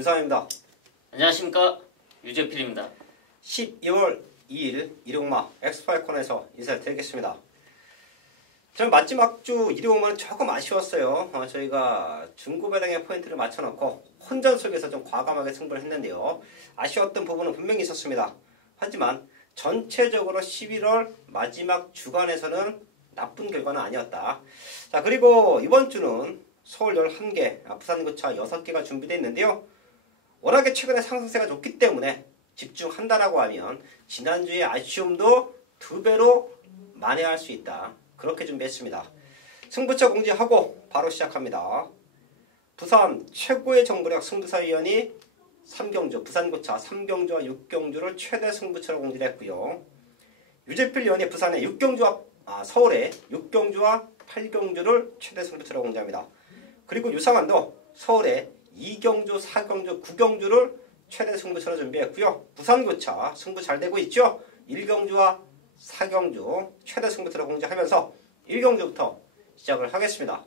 유상입니다. 안녕하십니까, 유재필입니다. 12월 2일 일요일마 엑스파이콘에서 인사를 드리겠습니다. 저는 마지막 주 일요일마는 조금 아쉬웠어요. 저희가 중고 배당의 포인트를 맞춰놓고 혼전 속에서 좀 과감하게 승부를 했는데요. 아쉬웠던 부분은 분명히 있었습니다. 하지만 전체적으로 11월 마지막 주간에서는 나쁜 결과는 아니었다. 자, 그리고 이번 주는 서울 11개, 부산고차 6개가 준비되어 있는데요. 워낙에 최근에 상승세가 좋기 때문에 집중한다라고 하면 지난주의 아쉬움도 2배로 만회할 수 있다. 그렇게 준비했습니다. 승부처 공지하고 바로 시작합니다. 부산 최고의 정보력 승부사위원이 3경주, 부산고차 3경주와 6경주를 최대 승부처로 공지를 했고요. 유재필 위원이 부산의 6경주와 서울의 6경주와 8경주를 최대 승부처로 공지합니다. 그리고 유상환도 서울의 2경주, 4경주, 9경주를 최대 승부처로 준비했고요. 부산고차 승부 잘 되고 있죠? 1경주와 4경주 최대 승부처로 공지하면서 1경주부터 시작을 하겠습니다.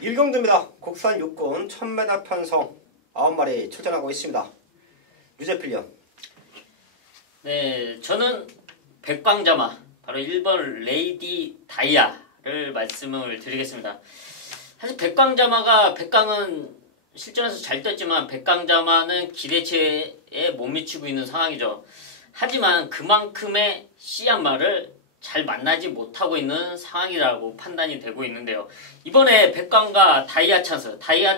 일경주입니다. 국산 육군 1000m 편성 9마리 출전하고 있습니다. 유재필련. 네, 저는 백광자마, 바로 1번 레이디 다이아를 말씀을 드리겠습니다. 사실 백광은 실전에서 잘 떴지만 백광자마는 기대치에 못 미치고 있는 상황이죠. 하지만 그만큼의 씨앗말을 잘 만나지 못하고 있는 상황이라고 판단이 되고 있는데요. 이번에 백광과 다이아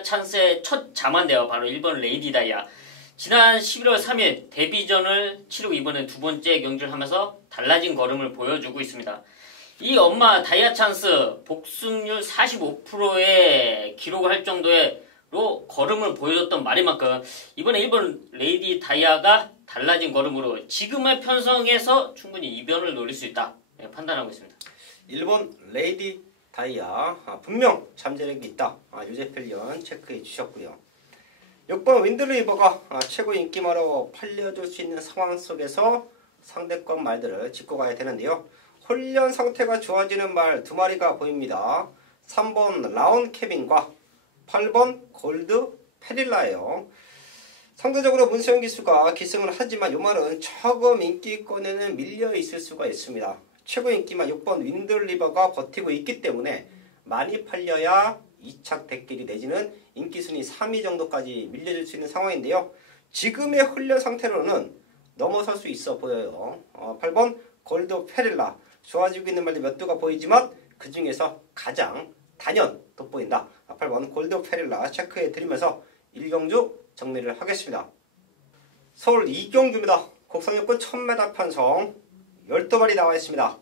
찬스의 첫 자마인데요. 바로 1번 레이디 다이아. 지난 11월 3일 데뷔전을 치르고 이번에 두 번째 경주를 하면서 달라진 걸음을 보여주고 있습니다. 이 엄마 다이아 찬스 복승률 45%의 기록을 할 정도로 걸음을 보여줬던 말이만큼 이번에 1번 레이디 다이아가 달라진 걸음으로 지금의 편성에서 충분히 이변을 노릴 수 있다 판단하고 있습니다. 1번 레이디 다이아 분명 잠재력이 있다. 유재필 위원 체크해 주셨고요. 6번 윈드리버가 최고 인기마로 팔려줄 수 있는 상황 속에서 상대권 말들을 짚고 가야 되는데요. 훈련 상태가 좋아지는 말 2마리가 보입니다. 3번 라온 케빈과 8번 골드 페릴라예요. 상대적으로 문세영 기수가 기승을 하지만 이 말은 조금 인기권에는 밀려 있을 수가 있습니다. 최고 인기마 6번 윈드리버가 버티고 있기 때문에 많이 팔려야 2착 대끼리 내지는 인기순위 3위 정도까지 밀려줄 수 있는 상황인데요. 지금의 훈련 상태로는 넘어설 수 있어 보여요. 8번 골드 페릴라 좋아지고 있는 말이 몇 두가 보이지만 그 중에서 가장 단연 돋보인다. 8번 골드 페릴라 체크해 드리면서 1경주 정리를 하겠습니다. 서울 2경주입니다. 국산육군 1000m 편성 12마리 나와 있습니다.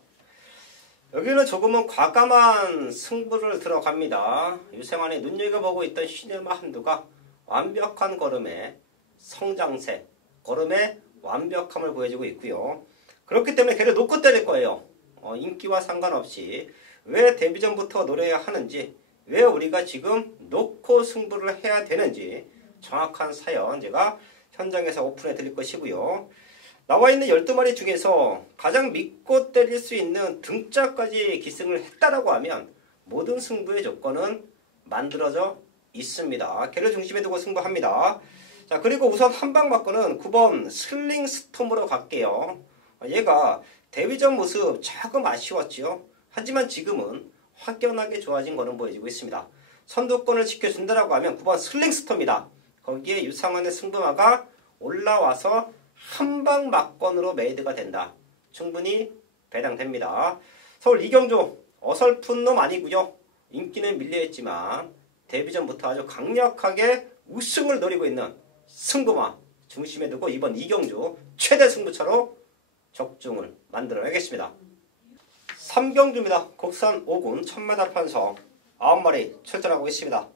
여기는 조금은 과감한 승부를 들어갑니다. 유생환이 눈여겨보고 있던 시네마 한두가 완벽한 걸음의 성장세, 걸음의 완벽함을 보여주고 있고요. 그렇기 때문에 걔를 놓고 때릴 거예요. 인기와 상관없이 왜 데뷔전부터 노려야 하는지, 왜 우리가 지금 놓고 승부를 해야 되는지 정확한 사연 제가 현장에서 오픈해 드릴 것이고요. 나와 있는 12마리 중에서 가장 믿고 때릴 수 있는 등자까지 기승을 했다라고 하면 모든 승부의 조건은 만들어져 있습니다. 걔를 중심에 두고 승부합니다. 자, 그리고 우선 한방 바꾸는 9번 슬링 스톰으로 갈게요. 얘가 데뷔전 모습 조금 아쉬웠지요. 하지만 지금은 확연하게 좋아진 거는 보여지고 있습니다. 선두권을 지켜준다라고 하면 9번 슬링 스톰이다. 거기에 유상환의 승부마가 올라와서 한방 막건으로 메이드가 된다. 충분히 배당됩니다. 서울 2경주 어설픈 놈 아니고요. 인기는 밀려있지만 데뷔전부터 아주 강력하게 우승을 노리고 있는 승부마 중심에 두고 이번 2경주 최대 승부처로 적중을 만들어내겠습니다. 3경주입니다. 국산 5군 1000m 편성 9마리 출전하고 있습니다.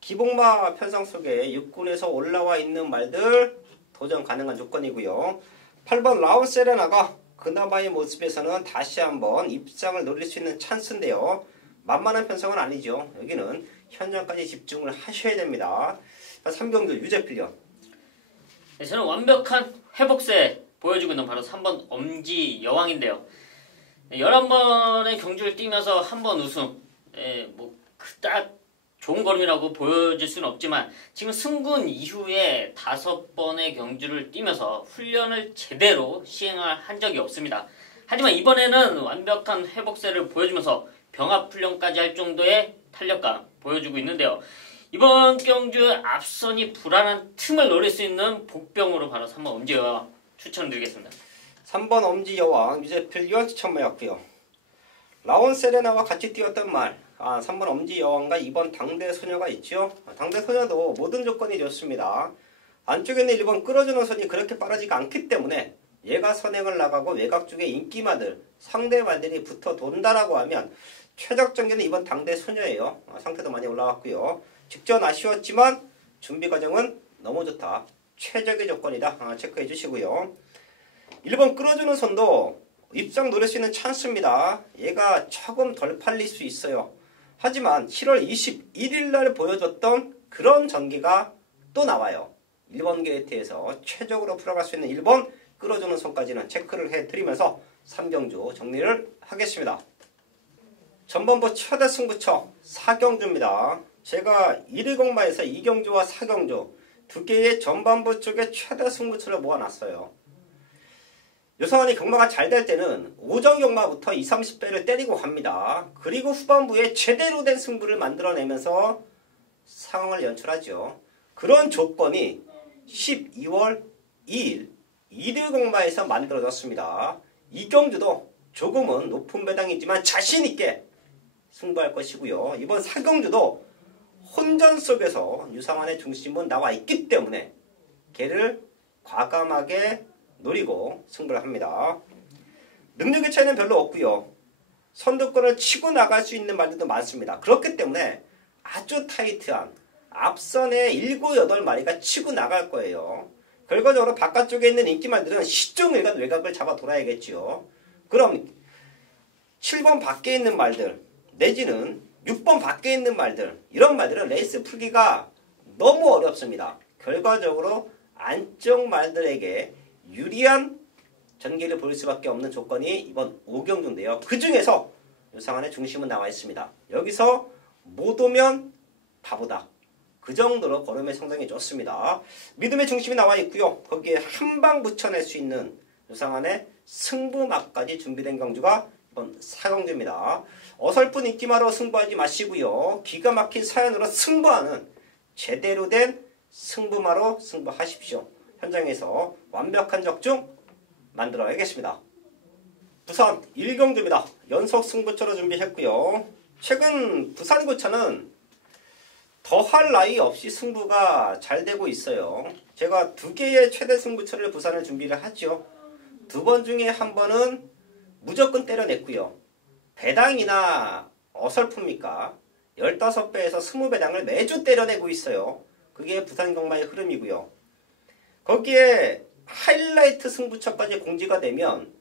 기복마 편성 속에 6군에서 올라와 있는 말들 도전 가능한 조건이고요. 8번 라온 세레나가 그나마의 모습에서는 다시 한번 입상을 노릴 수 있는 찬스인데요. 만만한 편성은 아니죠. 여기는 현장까지 집중을 하셔야 됩니다. 3경주 유재필련. 저는 완벽한 회복세 보여주고 있는 바로 3번 엄지 여왕인데요. 11번의 경주를 뛰면서 한 번 우승, 뭐 그닥 좋은 걸음이라고 보여질 수는 없지만 지금 승군 이후에 5번의 경주를 뛰면서 훈련을 제대로 시행을 한 적이 없습니다. 하지만 이번에는 완벽한 회복세를 보여주면서 병합 훈련까지 할 정도의 탄력감 보여주고 있는데요. 이번 경주 앞선이 불안한 틈을 노릴 수 있는 복병으로 바로 3번 엄지여왕 추천드리겠습니다. 3번 엄지여왕 유재필 추천마였고요. 라온 세레나와 같이 뛰었던 말 3번 엄지여왕과 2번 당대소녀가 있죠. 당대소녀도 모든 조건이 좋습니다. 안쪽에 있는 1번 끌어주는 선이 그렇게 빠르지가 않기 때문에 얘가 선행을 나가고 외곽 쪽에 인기마들 상대말들이 붙어 돈다라고 하면 최적 전개는 2번 당대소녀예요. 상태도 많이 올라왔고요. 직전 아쉬웠지만 준비 과정은 너무 좋다. 최적의 조건이다. 체크해 주시고요. 1번 끌어주는 선도 입상 노릴 수 있는 찬스입니다. 얘가 조금 덜 팔릴 수 있어요. 하지만 7월 21일 날 보여줬던 그런 전개가 또 나와요. 1번 게이트에서 최적으로 풀어갈 수 있는 1번 끌어주는 선까지는 체크를 해드리면서 3경주 정리를 하겠습니다. 전반부 최대 승부처 4경주입니다. 제가 1위 공마에서 2경주와 4경주 두 개의 전반부 쪽에 최대 승부처를 모아놨어요. 유성환이 경마가 잘 될 때는 오전 경마부터 20, 30배를 때리고 갑니다. 그리고 후반부에 제대로 된 승부를 만들어내면서 상황을 연출하죠. 그런 조건이 12월 2일 1위 공마에서 만들어졌습니다. 이 경주도 조금은 높은 배당이지만 자신있게 승부할 것이고요. 이번 4경주도 혼전 속에서 유상환의 중심은 나와 있기 때문에 걔를 과감하게 노리고 승부를 합니다. 능력의 차이는 별로 없고요. 선두권을 치고 나갈 수 있는 말들도 많습니다. 그렇기 때문에 아주 타이트한 앞선의 7, 8마리가 치고 나갈 거예요. 결과적으로 바깥쪽에 있는 인기말들은 시종일관 외곽을 잡아 돌아야겠지요. 그럼 7번 밖에 있는 말들 내지는 6번 밖에 있는 말들 이런 말들은 레이스 풀기가 너무 어렵습니다. 결과적으로 안쪽 말들에게 유리한 전개를 보일 수밖에 없는 조건이 이번 5경주인데요. 그 중에서 유상환의 중심은 나와 있습니다. 여기서 못 오면 바보다. 그 정도로 걸음의 성장이 좋습니다. 믿음의 중심이 나와 있고요. 거기에 한 방 붙여낼 수 있는 유상환의 승부막까지 준비된 경주가 이번 4경주입니다. 어설픈 인기마로 승부하지 마시고요. 기가 막힌 사연으로 승부하는 제대로 된 승부마로 승부하십시오. 현장에서 완벽한 적중 만들어야겠습니다. 부산 1경주입니다. 연속 승부처로 준비했고요. 최근 부산구차는 더할 나위 없이 승부가 잘 되고 있어요. 제가 2개의 최대 승부처를 부산을 준비를 하죠. 2번 중에 한 번은 무조건 때려냈고요. 배당이나 어설픕니까? 15배에서 20배당을 매주 때려내고 있어요. 그게 부산 경마의 흐름이고요. 거기에 하이라이트 승부처까지 공지가 되면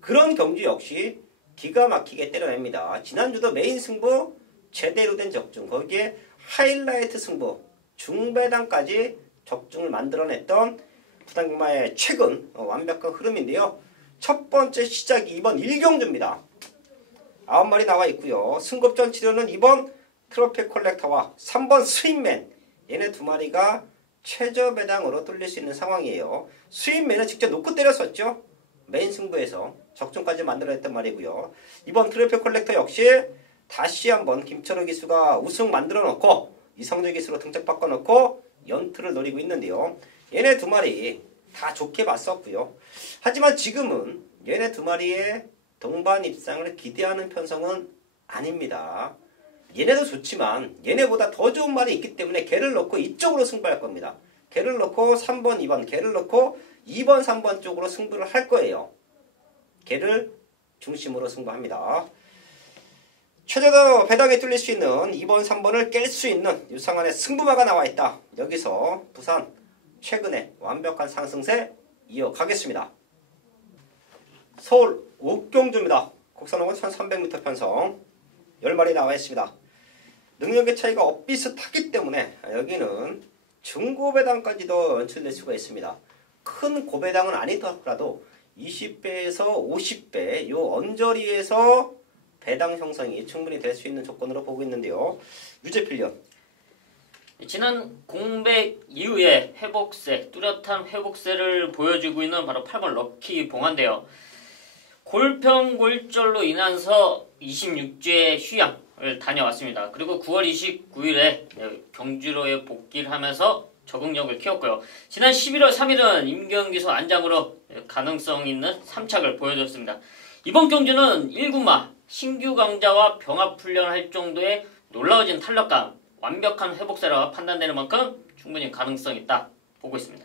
그런 경주 역시 기가 막히게 때려냅니다. 지난주도 메인 승부 제대로 된 적중, 거기에 하이라이트 승부 중배당까지 적중을 만들어냈던 부산 경마의 최근 완벽한 흐름인데요. 첫 번째 시작이 이번 1경주입니다. 9마리 나와 있고요. 승급전 치료는 2번 트로피 콜렉터와 3번 스윗맨 얘네 2마리가 최저 배당으로 뚫릴 수 있는 상황이에요. 스윗맨은 직접 놓고 때렸었죠. 메인 승부에서 적중까지 만들어냈단 말이고요. 이번 트로피 콜렉터 역시 다시 한번 김철호 기수가 우승 만들어 놓고 이성재 기수로 등짝 바꿔놓고 연투를 노리고 있는데요. 얘네 2마리 다 좋게 봤었고요. 하지만 지금은 얘네 2마리의 동반 입상을 기대하는 편성은 아닙니다. 얘네도 좋지만 얘네보다 더 좋은 말이 있기 때문에 걔를 넣고 이쪽으로 승부할 겁니다. 걔를 넣고 3번, 2번, 걔를 넣고 2번, 3번 쪽으로 승부를 할 거예요. 걔를 중심으로 승부합니다. 최저도 배당에 뚫릴 수 있는 2번, 3번을 깰 수 있는 유상환의 승부마가 나와 있다. 여기서 부산 최근에 완벽한 상승세 이어가겠습니다. 서울 옥경주입니다. 곡선호는 1300m 편성 10마리 나와 있습니다. 능력의 차이가 엇비슷하기 때문에 여기는 중고배당까지도 연출될 수가 있습니다. 큰 고배당은 아니더라도 20배에서 50배 요 언저리에서 배당 형성이 충분히 될 수 있는 조건으로 보고 있는데요. 유제필년. 지난 공백 이후에 회복세, 뚜렷한 회복세를 보여주고 있는 바로 8번 럭키 봉화인데요. 골평골절로 인해서 26주의 휴양을 다녀왔습니다. 그리고 9월 29일에 경주로에 복귀를 하면서 적응력을 키웠고요. 지난 11월 3일은 임경기소 안장으로 가능성 있는 3착을 보여줬습니다. 이번 경주는 1군마 신규 강자와 병합 훈련할 정도의 놀라워진 탄력감, 완벽한 회복세라고 판단되는 만큼 충분히 가능성 있다 보고 있습니다.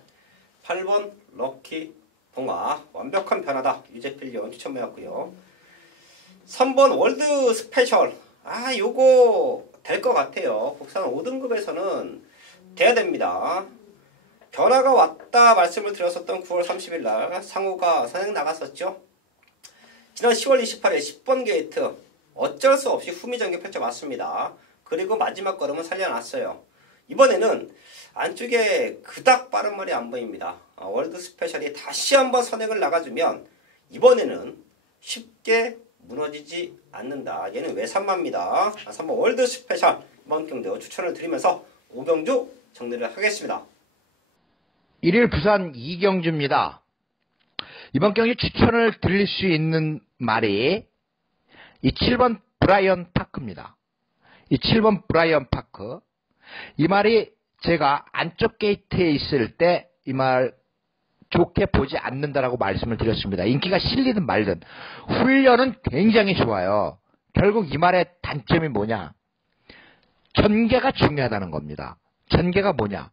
8번 럭키 봉화 완벽한 변화다. 유제필년 추천해왔고요. 3번 월드 스페셜. 요거 될 것 같아요. 국산 5등급에서는 돼야 됩니다. 변화가 왔다 말씀을 드렸었던 9월 30일 날 상호가 선행 나갔었죠. 지난 10월 28일 10번 게이트 어쩔 수 없이 후미전개 펼쳐봤습니다. 그리고 마지막 걸음은 살려놨어요. 이번에는 안쪽에 그닥 빠른 말이 안 보입니다. 월드 스페셜이 다시 한번 선행을 나가주면 이번에는 쉽게 무너지지 않는다. 얘는 외산마입니다. 3번 월드 스페셜 이번 경주 추천을 드리면서 5경주 정리를 하겠습니다. 1일 부산 이경주입니다. 이번 경기 추천을 드릴 수 있는 말이 이 7번 브라이언 파크입니다. 이 7번 브라이언 파크. 이 말이 제가 안쪽 게이트에 있을 때 이 말 좋게 보지 않는다라고 말씀을 드렸습니다. 인기가 실리든 말든 훈련은 굉장히 좋아요. 결국 이 말의 단점이 뭐냐? 전개가 중요하다는 겁니다. 전개가 뭐냐?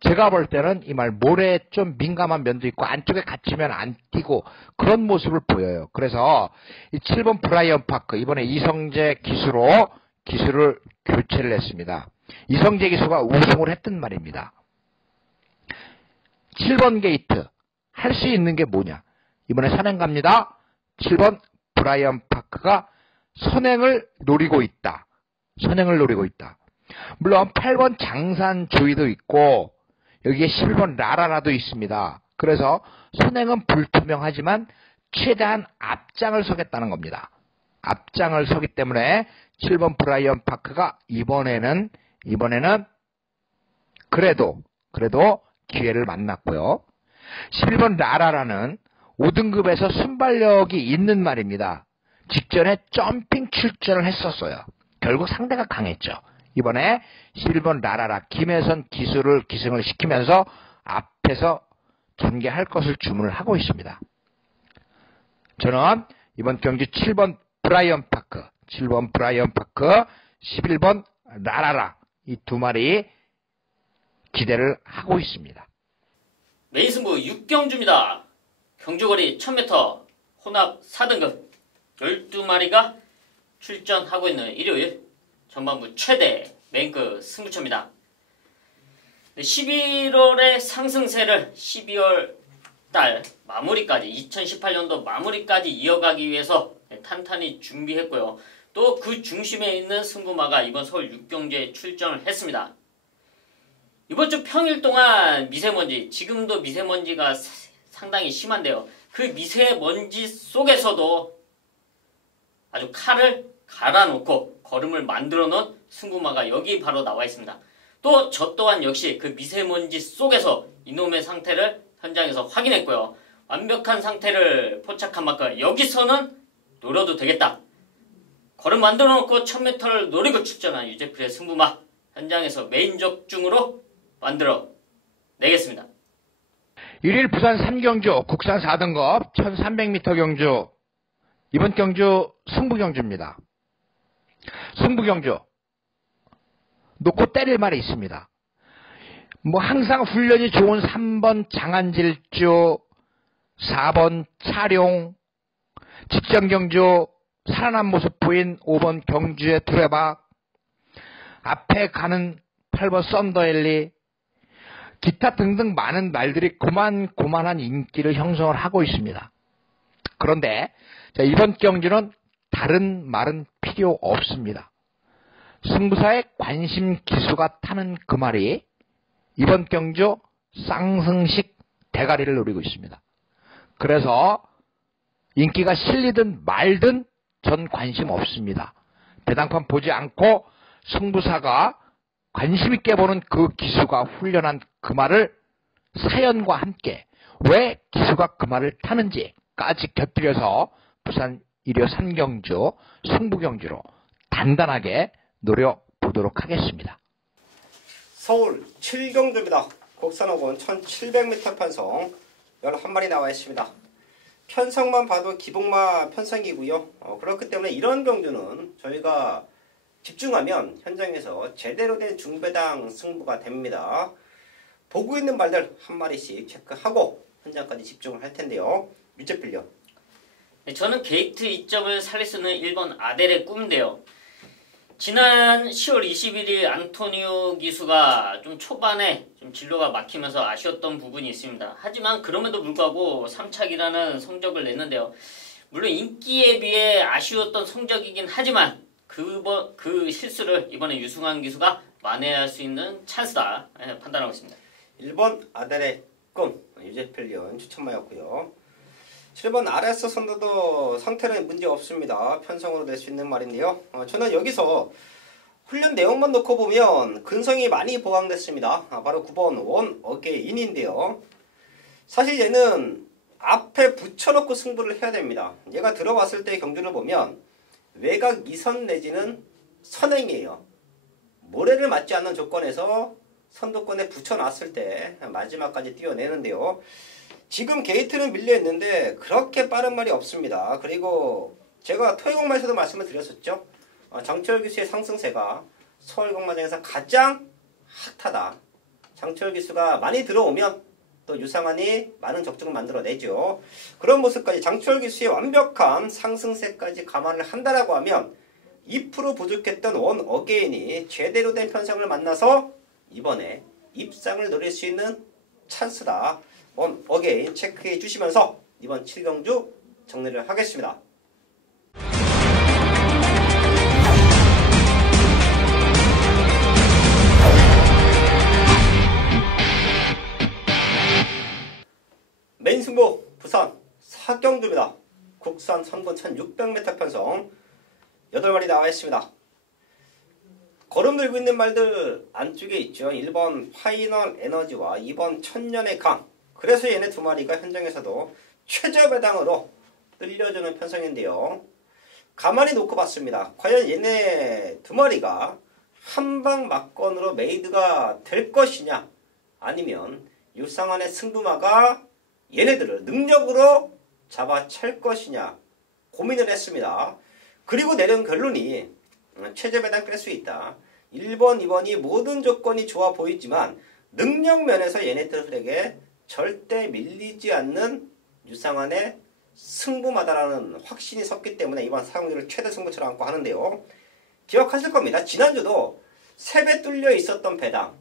제가 볼 때는 이 말 모래에 좀 민감한 면도 있고 안쪽에 갇히면 안 뛰고 그런 모습을 보여요. 그래서 이 7번 브라이언 파크 이번에 이성재 기수로 기수를 교체를 했습니다. 이성재 기수가 우승을 했던 말입니다. 7번 게이트 할 수 있는 게 뭐냐? 이번에 선행 갑니다. 7번 브라이언 파크가 선행을 노리고 있다. 선행을 노리고 있다. 물론 8번 장산 조이도 있고 여기에 11번 라라라도 있습니다. 그래서 선행은 불투명하지만 최대한 앞장을 서겠다는 겁니다. 앞장을 서기 때문에 7번 브라이언 파크가 이번에는 그래도 기회를 만났고요. 11번 라라라는 5등급에서 순발력이 있는 말입니다. 직전에 점핑 출전을 했었어요. 결국 상대가 강했죠. 이번에 11번 라라라 김혜선 기승을 시키면서 앞에서 전개할 것을 주문을 하고 있습니다. 저는 이번 경주 7번 브라이언 파크, 11번 라라라 이 두 마리 기대를 하고 있습니다. 메인 승부 6경주입니다. 경주거리 1000m 혼합 4등급 12마리가 출전하고 있는 일요일 전반부 최대 메인급 승부처입니다. 11월의 상승세를 12월 달 마무리까지 2018년도 마무리까지 이어가기 위해서 탄탄히 준비했고요. 또 그 중심에 있는 승부마가 이번 서울 6경주에 출전을 했습니다. 이번 주 평일 동안 미세먼지, 지금도 미세먼지가 상당히 심한데요. 그 미세먼지 속에서도 아주 칼을 갈아놓고 걸음을 만들어 놓은 승부마가 여기 바로 나와 있습니다. 또 저 또한 역시 그 미세먼지 속에서 이놈의 상태를 현장에서 확인했고요. 완벽한 상태를 포착한 만큼 여기서는 노려도 되겠다. 걸음 만들어 놓고 1000m를 노리고 출전한 유제필의 승부마 현장에서 메인 적중으로 만들어 내겠습니다. 1일 부산 3경주 국산 4등급 1300m 경주 이번 경주 승부경주입니다. 승부경주 놓고 때릴 말이 있습니다. 항상 훈련이 좋은 3번 장안질주 4번 차룡 직전경주 살아난 모습 보인 5번 경주의 두레박 앞에 가는 8번 썬더엘리 기타 등등 많은 말들이 고만한 인기를 형성을 하고 있습니다. 그런데 이번 경주는 다른 말은 필요 없습니다. 승부사의 관심 기수가 타는 그 말이 이번 경주 쌍승식 대가리를 노리고 있습니다. 그래서 인기가 실리든 말든 전 관심 없습니다. 배당판 보지 않고 승부사가 관심 있게 보는 그 기수가 훈련한 그 말을 사연과 함께 왜 기수가 그 말을 타는지까지 곁들여서 부산 1호 3경주 승부경주로 단단하게 노려보도록 하겠습니다. 서울 7경주입니다. 곡선호군 1700m 편성 11마리 나와 있습니다. 편성만 봐도 기복마 편성이고요. 그렇기 때문에 이런 경주는 저희가 집중하면 현장에서 제대로 된 중배당 승부가 됩니다. 보고 있는 말들 한 마리씩 체크하고 현장까지 집중을 할 텐데요. 유채필요. 네, 저는 게이트 2점을 살릴 수 있는 1번 아델의 꿈인데요. 지난 10월 21일 안토니오 기수가 좀 초반에 좀 진로가 막히면서 아쉬웠던 부분이 있습니다. 하지만 그럼에도 불구하고 3착이라는 성적을 냈는데요. 물론 인기에 비해 아쉬웠던 성적이긴 하지만 그 실수를 이번에 유승환 기수가 만회할 수 있는 찬스다 판단하고 있습니다. 1번 아델의 꿈 유재필련 추천마였고요. 7번 RS 선두도 상태는 문제 없습니다. 편성으로 낼 수 있는 말인데요. 저는 여기서 훈련 내용만 놓고 보면 근성이 많이 보강됐습니다. 바로 9번 원 어게인인데요. 사실 얘는 앞에 붙여놓고 승부를 해야 됩니다. 얘가 들어왔을 때 경주를 보면 외곽 2선 내지는 선행이에요. 모래를 맞지 않는 조건에서 선두권에 붙여놨을 때 마지막까지 뛰어내는데요. 지금 게이트는 밀려있는데 그렇게 빠른 말이 없습니다. 그리고 제가 토요일공마에서도 말씀을 드렸었죠. 장철 기수의 상승세가 서울공마장에서 가장 핫하다. 장철 기수가 많이 들어오면 또 유상환이 많은 적중을 만들어내죠. 그런 모습까지 장철 기수의 완벽한 상승세까지 감안을 한다라고 하면 2% 부족했던 원 어게인이 제대로 된 편성을 만나서 이번에 입상을 노릴 수 있는 찬스다. 원 어게인 체크해 주시면서 이번 7경주 정리를 하겠습니다. 메인 승부 부산 4경주입니다. 국산 선군 1600m 편성 8마리 나와 있습니다. 걸음 들고 있는 말들 안쪽에 있죠. 1번 파이널 에너지와 2번 천년의 강. 그래서 얘네 두 마리가 현장에서도 최저 배당으로 끌려주는 편성인데요. 가만히 놓고 봤습니다. 과연 얘네 두 마리가 한방 막건으로 메이드가 될 것이냐, 아니면 유상환의 승부마가 얘네들을 능력으로 잡아챌 것이냐 고민을 했습니다. 그리고 내린 결론이 최저 배당 끌 수 있다. 1번, 2번이 모든 조건이 좋아 보이지만 능력 면에서 얘네들에게 절대 밀리지 않는 유상환의 승부마다라는 확신이 섰기 때문에 이번 사용률을 최대 승부처로 안고 하는데요. 기억하실 겁니다. 지난주도 3배 뚫려 있었던 배당,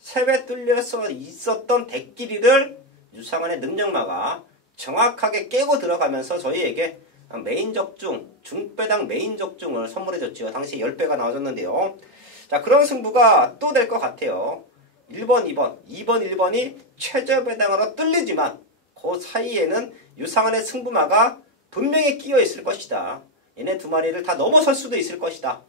3배 뚫려서 있었던 대끼리를 유상환의 능력마가 정확하게 깨고 들어가면서 저희에게 메인 적중, 중배당 메인 적중을 선물해줬죠. 당시 10배가 나와줬는데요. 자, 그런 승부가 또 될 것 같아요. 1번, 2번, 2번, 1번이 최저 배당으로 뚫리지만 그 사이에는 유상환의 승부마가 분명히 끼어 있을 것이다. 얘네 두 마리를 다 넘어설 수도 있을 것이다.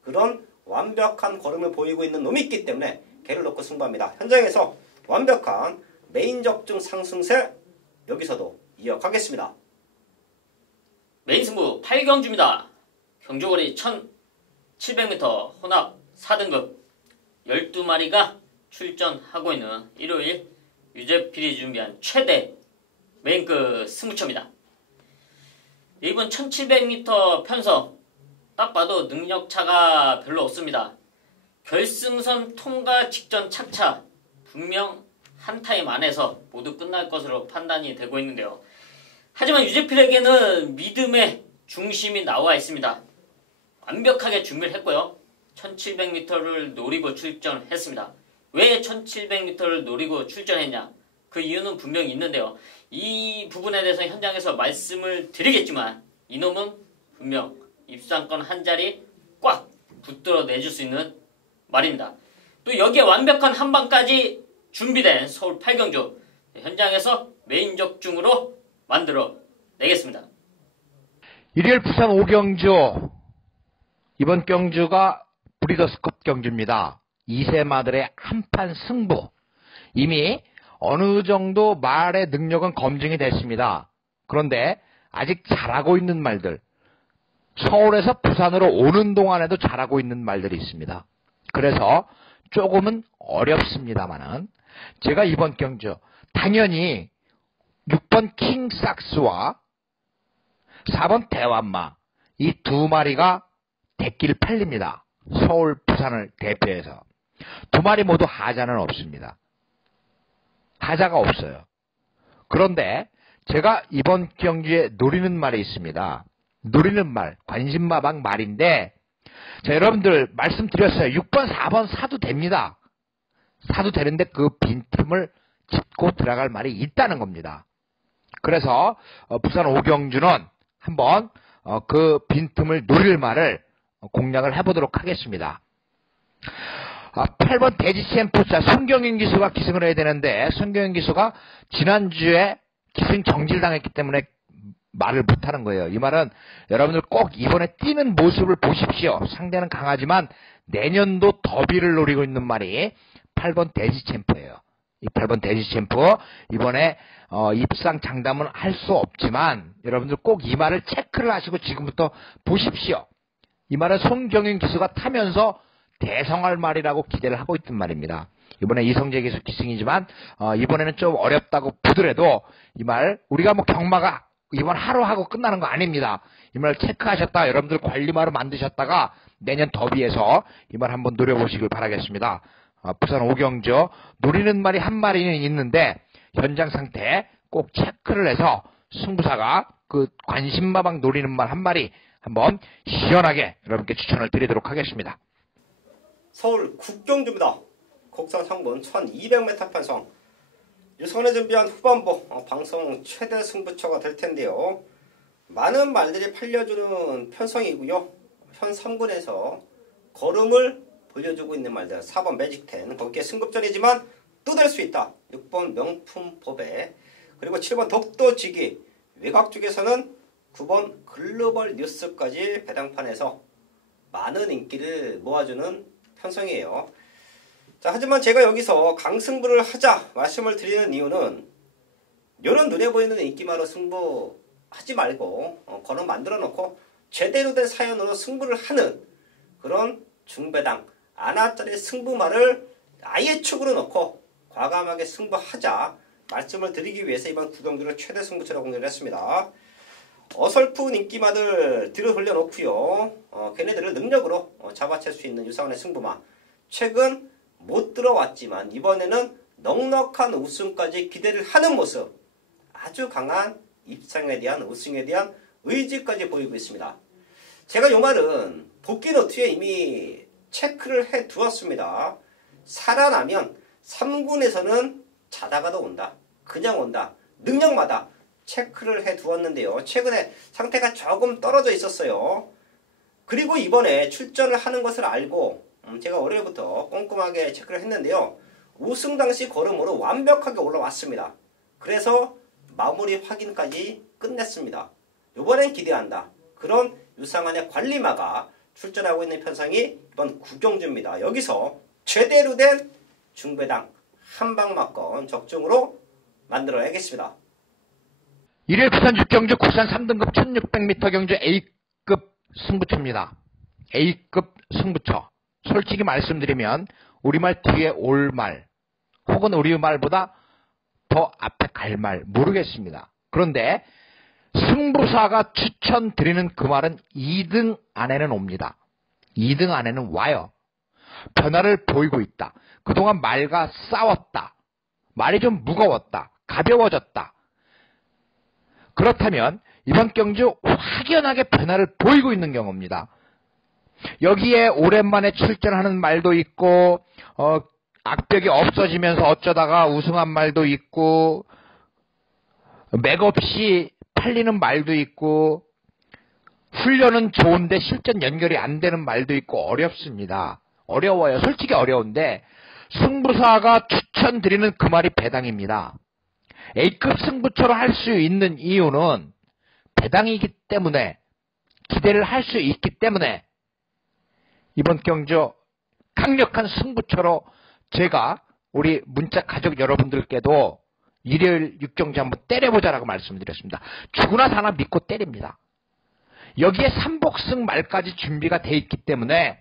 그런 완벽한 걸음을 보이고 있는 놈이 있기 때문에 걔를 놓고 승부합니다. 현장에서 완벽한 메인 적중 상승세 여기서도 이어가겠습니다. 메인 승부 8경주입니다. 경주거리 1700m 혼합 4등급 12마리가 출전하고 있는 일요일 유재필이 준비한 최대 메인급 승부처입니다. 이번 1700m 편성 딱 봐도 능력차가 별로 없습니다. 결승선 통과 직전 착차 분명 한 타임 안에서 모두 끝날 것으로 판단이 되고 있는데요. 하지만 유재필에게는 믿음의 중심이 나와 있습니다. 완벽하게 준비를 했고요. 1700m를 노리고 출전했습니다. 왜 1700m를 노리고 출전했냐? 그 이유는 분명히 있는데요. 이 부분에 대해서 현장에서 말씀을 드리겠지만 이놈은 분명 입상권 한 자리 꽉 붙들어 내줄 수 있는 말입니다. 또 여기에 완벽한 한방까지 준비된 서울 8경주 현장에서 메인 적중으로 만들어 내겠습니다. 일요일 부산 5경주, 이번 경주가 브리더스컵 경주입니다. 2세 마들의 한판 승부. 이미 어느 정도 말의 능력은 검증이 됐습니다. 그런데 아직 잘하고 있는 말들, 서울에서 부산으로 오는 동안에도 잘하고 있는 말들이 있습니다. 그래서 조금은 어렵습니다만은 제가 이번 경주 당연히 6번 킹삭스와 4번 대완마 이 두 마리가 대길 팔립니다. 서울, 부산을 대표해서. 두 마리 모두 하자는 없습니다. 하자가 없어요. 그런데 제가 이번 경주에 노리는 말이 있습니다. 노리는 말, 관심마방 말인데, 자, 여러분들 말씀드렸어요. 6번, 4번 사도 됩니다. 사도 되는데 그 빈틈을 짚고 들어갈 말이 있다는 겁니다. 그래서 부산 5경주는 한번 그 빈틈을 노릴 말을 공략을 해보도록 하겠습니다. 8번 대지 챔프자 손경윤 기수가 기승을 해야 되는데, 손경윤 기수가 지난주에 기승 정질당했기 때문에 말을 못하는 거예요. 이 말은 여러분들 꼭 이번에 뛰는 모습을 보십시오. 상대는 강하지만 내년도 더비를 노리고 있는 말이 8번 대지 챔프예요. 이 8번 대지 챔프 이번에 입상 장담은 할 수 없지만 여러분들 꼭 이 말을 체크를 하시고 지금부터 보십시오. 이 말은 손경윤 기수가 타면서 대성할 말이라고 기대를 하고 있단 말입니다. 이번에 이성재 기수 기승이지만 이번에는 좀 어렵다고 보더라도 이 말 우리가 뭐 경마가 이번 하루 하고 끝나는 거 아닙니다. 이 말 체크하셨다 여러분들 관리마로 만드셨다가 내년 더비에서 이 말 한번 노려보시길 바라겠습니다. 부산 5경주 노리는 말이 한 마리는 있는데 현장 상태 꼭 체크를 해서 승부사가 그 관심마방 노리는 말 한 마리 한번 시원하게 여러분께 추천을 드리도록 하겠습니다. 서울 국경주입니다. 곡선 상분 1200m 편성. 유선에 준비한 후반부 방송 최대 승부처가 될 텐데요. 많은 말들이 팔려주는 편성이고요. 현 3군에서 걸음을 보여주고 있는 말들. 4번 매직10 거기에 승급전이지만 또 될 수 있다. 6번 명품 보배, 그리고 7번 독도지기, 외곽 쪽에서는 9번 글로벌 뉴스까지 배당판에서 많은 인기를 모아주는 편성이에요. 자, 하지만 제가 여기서 강승부를 하자 말씀을 드리는 이유는 이런 눈에 보이는 인기만으로 승부하지 말고 걸음 만들어 놓고 제대로 된 사연으로 승부를 하는 그런 중배당 아나짜리 승부말을 아예 축으로 넣고 과감하게 승부하자 말씀을 드리기 위해서 이번 구경주를 최대 승부처로 공개를 했습니다. 어설픈 인기마들 뒤로 돌려놓고요. 걔네들을 능력으로 잡아챌 수 있는 유상원의 승부마. 최근 못 들어왔지만 이번에는 넉넉한 우승까지 기대를 하는 모습. 아주 강한 입상에 대한 우승에 대한 의지까지 보이고 있습니다. 제가 이 말은 복귀 노트에 이미 체크를 해 두었습니다. 살아나면 3군에서는 자다가도 온다. 그냥 온다. 능력마다 체크를 해 두었는데요. 최근에 상태가 조금 떨어져 있었어요. 그리고 이번에 출전을 하는 것을 알고 제가 월요일부터 꼼꼼하게 체크를 했는데요. 우승 당시 걸음으로 완벽하게 올라왔습니다. 그래서 마무리 확인까지 끝냈습니다. 이번엔 기대한다. 그런 유상한의 관리마가 출전하고 있는 편성이 이번 구경주입니다. 여기서 제대로 된 중배당 한방막건 적중으로 만들어야겠습니다. 일요일 부산 6경주 국산 3등급 1600m 경주 A급 승부처입니다. A급 승부처. 솔직히 말씀드리면 우리말 뒤에 올 말 혹은 우리말보다 더 앞에 갈 말 모르겠습니다. 그런데 승부사가 추천드리는 그 말은 2등 안에는 옵니다. 2등 안에는 와요. 변화를 보이고 있다. 그동안 말과 싸웠다. 말이 좀 무거웠다. 가벼워졌다. 그렇다면 이번 경주 확연하게 변화를 보이고 있는 경우입니다. 여기에 오랜만에 출전하는 말도 있고 악벽이 없어지면서 어쩌다가 우승한 말도 있고 맥없이 팔리는 말도 있고 훈련은 좋은데 실전 연결이 안 되는 말도 있고 어렵습니다. 어려워요. 솔직히 어려운데 승부사가 추천드리는 그 말이 배당입니다. A급 승부처로 할 수 있는 이유는 배당이기 때문에, 기대를 할 수 있기 때문에 이번 경주 강력한 승부처로 제가 우리 문자 가족 여러분들께도 일요일 육경주 한번 때려보자라고 말씀드렸습니다. 죽으나 사나 믿고 때립니다. 여기에 3복승 말까지 준비가 돼 있기 때문에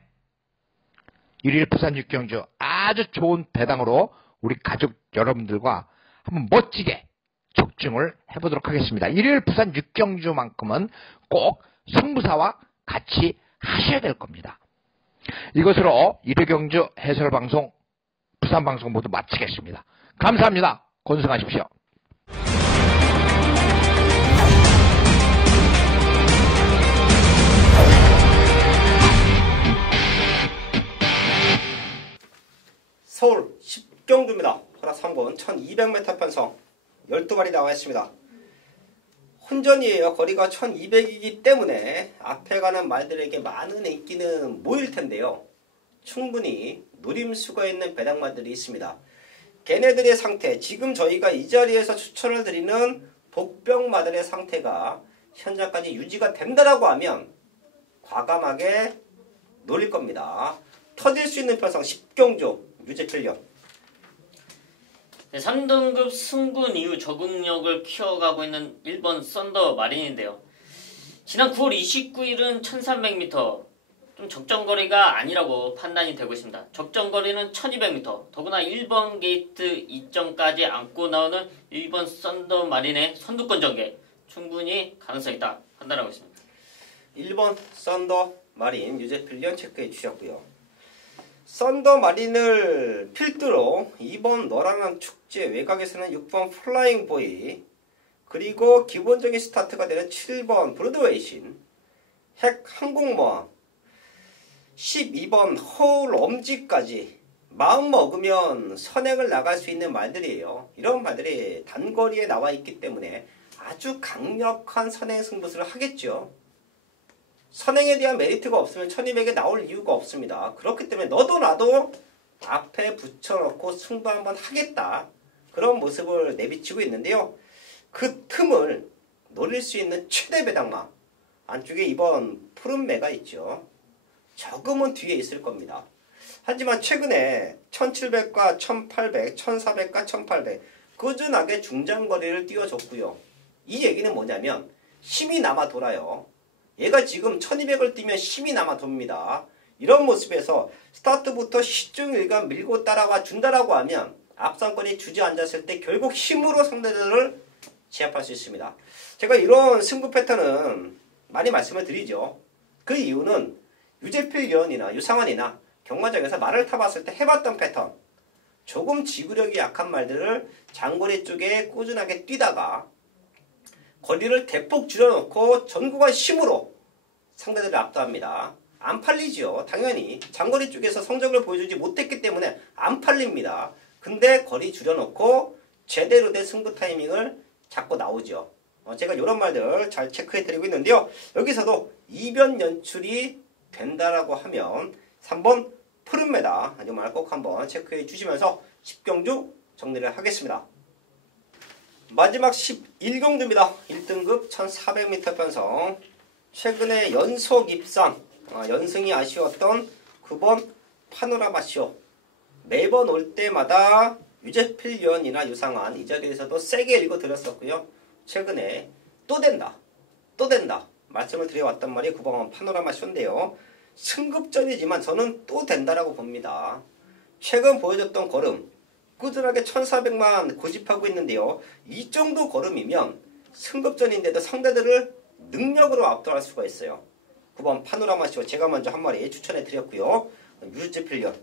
일요일 부산 육경주 아주 좋은 배당으로 우리 가족 여러분들과 한번 멋지게 적중을 해보도록 하겠습니다. 일요일 부산 육경주만큼은 꼭 승부사와 같이 하셔야 될 겁니다. 이것으로 일요 경주 해설방송 부산방송 모두 마치겠습니다. 감사합니다. 건승하십시오. 서울 10경주입니다. 허락 3군 1200m 편성 12마리 나와 있습니다. 혼전이에요. 거리가 1200이기 때문에 앞에 가는 말들에게 많은 인기는 모일 텐데요. 충분히 노림수가 있는 배당마들이 있습니다. 걔네들의 상태, 지금 저희가 이 자리에서 추천을 드리는 복병마들의 상태가 현재까지 유지가 된다라고 하면 과감하게 노릴 겁니다. 터질 수 있는 편성 10경주 유재필련. 네, 3등급 승군 이후 적응력을 키워가고 있는 1번 썬더 마린인데요. 지난 9월 29일은 1300m, 좀 적정거리가 아니라고 판단이 되고 있습니다. 적정거리는 1200m, 더구나 1번 게이트 2점까지 안고 나오는 1번 썬더 마린의 선두권 전개 충분히 가능성이 있다 판단하고 있습니다. 1번 썬더 마린 유재필련 체크해 주셨고요. 썬더 마린을 필두로 2번 너라는 축제, 외곽에서는 6번 플라잉 보이, 그리고 기본적인 스타트가 되는 7번 브로드웨이신, 핵 항공모함, 12번 허울 엄지까지 마음 먹으면 선행을 나갈 수 있는 말들이에요. 이런 말들이 단거리에 나와 있기 때문에 아주 강력한 선행 승부수를 하겠죠. 선행에 대한 메리트가 없으면 1200에 나올 이유가 없습니다. 그렇기 때문에 너도 나도 앞에 붙여놓고 승부 한번 하겠다. 그런 모습을 내비치고 있는데요. 그 틈을 노릴 수 있는 최대 배당마. 안쪽에 이번 푸른 매가 있죠. 조금은 뒤에 있을 겁니다. 하지만 최근에 1700과 1800, 1400과 1800 꾸준하게 중장거리를 띄워줬고요. 이 얘기는 뭐냐면 힘이 남아 돌아요. 얘가 지금 1200을 뛰면 힘이 남아 돕니다. 이런 모습에서 스타트부터 시중일관 밀고 따라와 준다라고 하면 앞선권이 주저앉았을 때 결국 힘으로 상대들을 제압할 수 있습니다. 제가 이런 승부 패턴은 많이 말씀을 드리죠. 그 이유는 유재필 위원이나 유상환이나 경마장에서 말을 타봤을 때 해봤던 패턴, 조금 지구력이 약한 말들을 장거리 쪽에 꾸준하게 뛰다가 거리를 대폭 줄여놓고 전구간 힘으로 상대들을 압도합니다. 안 팔리죠. 당연히 장거리 쪽에서 성적을 보여주지 못했기 때문에 안 팔립니다. 근데 거리 줄여놓고 제대로 된 승부 타이밍을 잡고 나오죠. 제가 이런 말들 잘 체크해드리고 있는데요. 여기서도 이변 연출이 된다라고 하면 3번 푸른매다 이 말 꼭 한번 체크해 주시면서 10경주 정리를 하겠습니다. 마지막 11경주입니다. 1등급 1400m 편성. 최근에 연속 입상, 연승이 아쉬웠던 9번 파노라마쇼. 매번 올 때마다 유재필 위원이나 유상환 이 자리에서도 세게 읽어드렸었고요. 최근에 또 된다 말씀을 드려왔단 말이 9번 파노라마쇼인데요. 승급전이지만 저는 또 된다라고 봅니다. 최근 보여줬던 걸음 꾸준하게 1400만 고집하고 있는데요. 이 정도 걸음이면 승급전인데도 상대들을 능력으로 압도할 수가 있어요. 9번 파노라마쇼 제가 먼저 한 마리 추천해 드렸고요. 유재필련.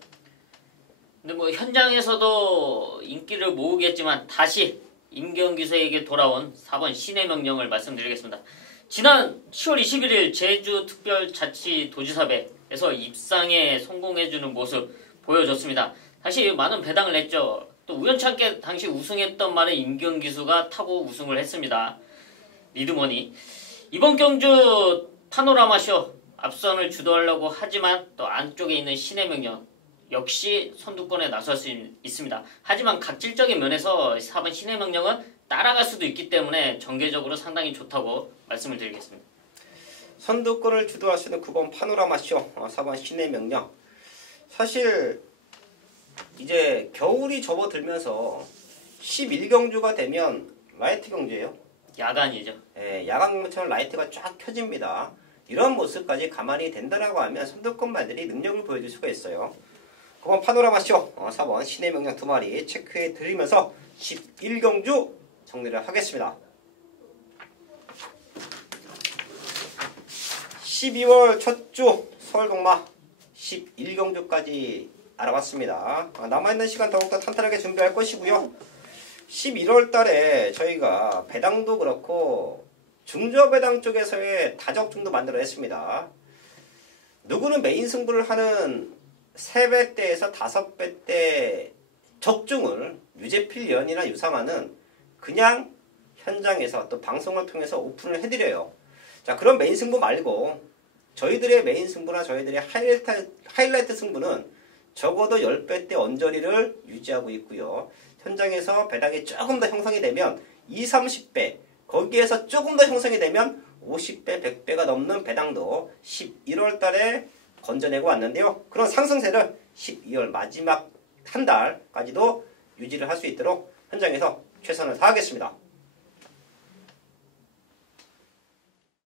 근데 뭐 현장에서도 인기를 모으겠지만 다시 임경기수에게 돌아온 4번 신의 명령을 말씀드리겠습니다. 지난 10월 21일 제주특별자치도지사배에서 입상에 성공해주는 모습 보여줬습니다. 다시 많은 배당을 냈죠. 또 우연찮게 당시 우승했던 말에 임경기수가 타고 우승을 했습니다. 리드머니. 이번 경주 파노라마쇼 앞선을 주도하려고 하지만 또 안쪽에 있는 신의 명령 역시 선두권에 나설 수 있습니다. 하지만 각질적인 면에서 4번 신의 명령은 따라갈 수도 있기 때문에 전개적으로 상당히 좋다고 말씀을 드리겠습니다. 선두권을 주도할 수 있는 9번 파노라마쇼, 4번 신의 명령. 사실 이제 겨울이 접어들면서 11경주가 되면 라이트 경주예요. 야간이죠. 예, 야간 경주처럼 라이트가 쫙 켜집니다. 이런 모습까지 가만히 된다라고 하면 선두권 말들이 능력을 보여줄 수가 있어요. 9번 파노라마쇼, 4번 신의 명령 2마리 체크해 드리면서 11경주 정리를 하겠습니다. 12월 첫 주 서울동마 11경주까지 알아봤습니다. 남아있는 시간 더욱더 탄탄하게 준비할 것이고요. 11월 달에 저희가 배당도 그렇고 중저배당 쪽에서의 다적중도 만들어냈습니다. 누구는 메인 승부를 하는 3배대에서 5배대 적중을 유재필연이나 유상하는 그냥 현장에서 또 방송을 통해서 오픈을 해드려요. 자, 그런 메인 승부 말고 저희들의 메인 승부나 저희들의 하이라이트 승부는 적어도 10배대 언저리를 유지하고 있고요. 현장에서 배당이 조금 더 형성이 되면 20, 30배, 거기에서 조금 더 형성이 되면 50배, 100배가 넘는 배당도 11월 달에 건져내고 왔는데요. 그런 상승세를 12월 마지막 한 달까지도 유지를 할 수 있도록 현장에서 최선을 다하겠습니다.